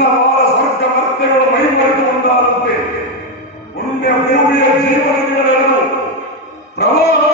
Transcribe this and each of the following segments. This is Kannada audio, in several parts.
ನಿನ್ನ ಅವರ ಸ್ವರ್ಗ ಮರ್ತ್ಯಗಳು ಮೈಮರೆದು ಬಂದಾರಂತೆ ಪುಣ್ಯ ಭೂಮಿಯ ಜೀವನಗಳೆರಡು ಪ್ರವಾಹ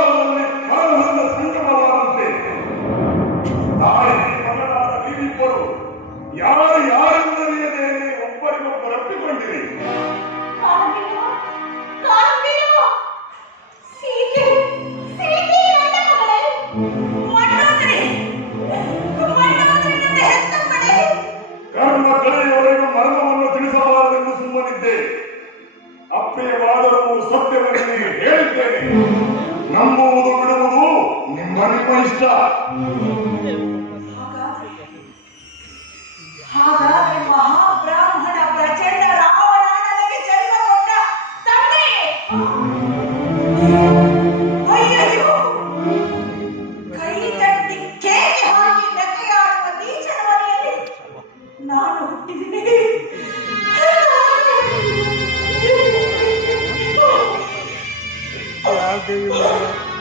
ನಮ್ಮ ನಂಬುವುದು ಬಿಡುವುದು ನಿಮ್ಮನಿಗೂ ಇಷ್ಟ. ಮಹಾಬ್ರಾಹ್ಮಣ ಪ್ರಚಂಡ ರಾವಣ ಕೊಟ್ಟ ತಂದೆ!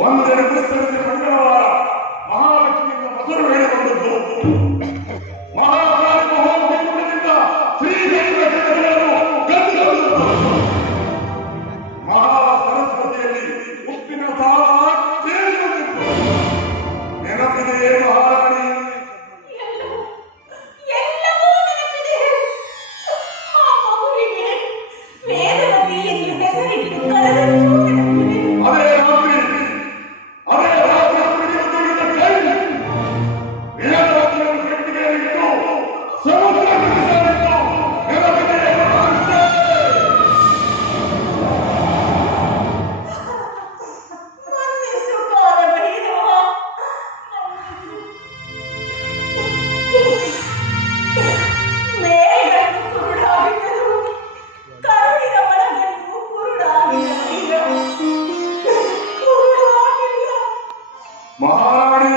ಒಂದರ ಪುಸ್ತಕದಲ್ಲಿ ಮಂಗಳವಾರ ಮಹಾಲಕ್ಷ್ಮಿಯಿಂದ ಮೊಸರು ಹೇಳಿಕೊಂಡಿದ್ದು ಮಹಾಕಾಲಿ ಮಹೋದ್ಯಮದಿಂದ ಶ್ರೀದೇವಿಯ ಜನಗಳನ್ನು ಗಂಧವನ್ನು ಮಹಾ ಸರಸ್ವತಿಯಲ್ಲಿ ಉಪ್ಪಿನ ಸಾಲ ನೆನಪಿದೆಯೇ ಮಹಾರಾಜ? மகாராணி